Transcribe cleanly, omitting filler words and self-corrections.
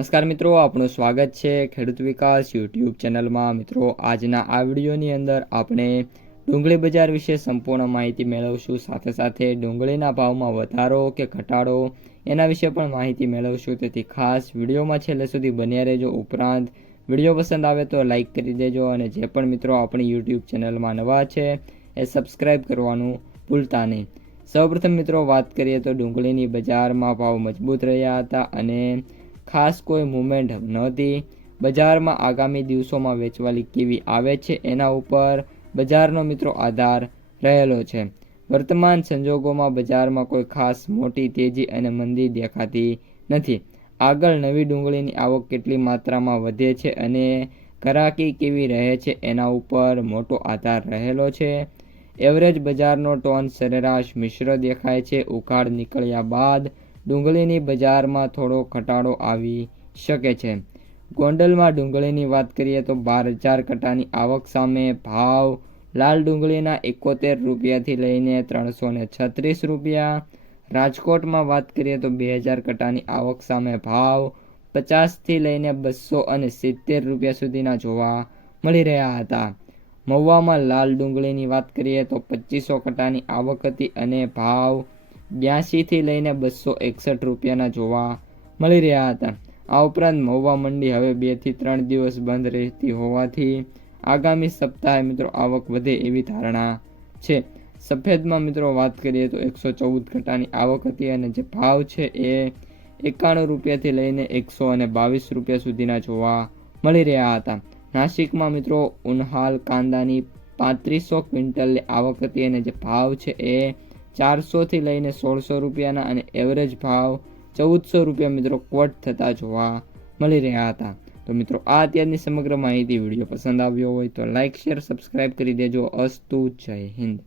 નમસ્કાર મિત્રો, આપણું સ્વાગત છે ખેડૂત વિકાસ યુટ્યુબ ચેનલમાં। મિત્રો, આજના આ વિડીયોની અંદર આપણે ડુંગળી બજાર વિશે સંપૂર્ણ માહિતી મેળવશું। સાથે સાથે ડુંગળીના ભાવમાં વધારો કે ઘટાડો એના વિશે પણ માહિતી મેળવશું। તેથી ખાસ વિડીયોમાં છેલ્લે સુધી બન્યા રહેજો। ઉપરાંત વિડીયો પસંદ આવે તો લાઇક કરી દેજો, અને જે પણ મિત્રો આપણી યુટ્યુબ ચેનલમાં નવા છે એ સબસ્ક્રાઈબ કરવાનું ભૂલતા નહીં। સૌપ્રથમ મિત્રો વાત કરીએ તો ડુંગળીની બજારમાં ભાવ મજબૂત રહ્યા હતા અને ખાસ કોઈ મૂવમેન્ટ નહોતી। બજારમાં આગામી દિવસોમાં વેચવાલી કેવી આવે છે એના ઉપર બજારનો મિત્રો આધાર રહેલો છે। વર્તમાન સંજોગોમાં બજારમાં કોઈ ખાસ મોટી તેજી અને મંદી દેખાતી નથી। આગળ નવી ડુંગળીની આવક કેટલી માત્રામાં વધે છે અને ગ્રાહકી કેવી રહે છે એના ઉપર મોટો આધાર રહેલો છે। એવરેજ બજારનો ટોન સરેરાશ મિશ્ર દેખાય છે। ઉઘાડ નીકળ્યા બાદ ડુંગળીની બજારમાં થોડો ઘટાડો આવી શકે છે। ગોંડલમાં ડુંગળીની વાત કરીએ તો 12,000 કટ્ટાની આવક સામે ભાવ લાલ ડુંગળીના 71 રૂપિયાથી લઈને 336 રૂપિયા। રાજકોટમાં વાત કરીએ તો 2,000 કટ્ટાની આવક સામે ભાવ 50થી લઈને 270 રૂપિયા સુધીના જોવા મળી રહ્યા હતા। મહુવામાં લાલ ડુંગળીની વાત કરીએ તો 2500 કટ્ટાની આવક હતી અને ભાવ 82થી લઈને 261 રૂપિયાના જોવા મળી રહ્યા હતા। આ ઉપરાંત મહુવા મંડી હવે 2 થી 3 દિવસ બંધ રહેતી હોવાથી આગામી સપ્તાહે મિત્રો આવક વધે એવી ધારણા છે। સફેદમાં મિત્રો વાત કરીએ તો 114 કટ્ટાની આવક હતી અને જે ભાવ છે એ 91 રૂપિયાથી લઈને 122 રૂપિયા સુધીના જોવા મળી રહ્યા હતા। નાસિકમાં મિત્રો ઉનહાલ કાંદાની 3500 ક્વિન્ટલની આવક હતી અને જે ભાવ છે એ 400થી લઈને 1600 રૂપિયાના અને એવરેજ ભાવ 1400 રૂપિયા મિત્રો ક્વોટ થતા જોવા મળી રહ્યા હતા। તો મિત્રો, આ અત્યારની સમગ્ર માહિતી વિડીયો પસંદ આવ્યો હોય તો લાઇક, શેર, સબસ્ક્રાઈબ કરી દેજો। અસ્તુ, જય હિન્દ।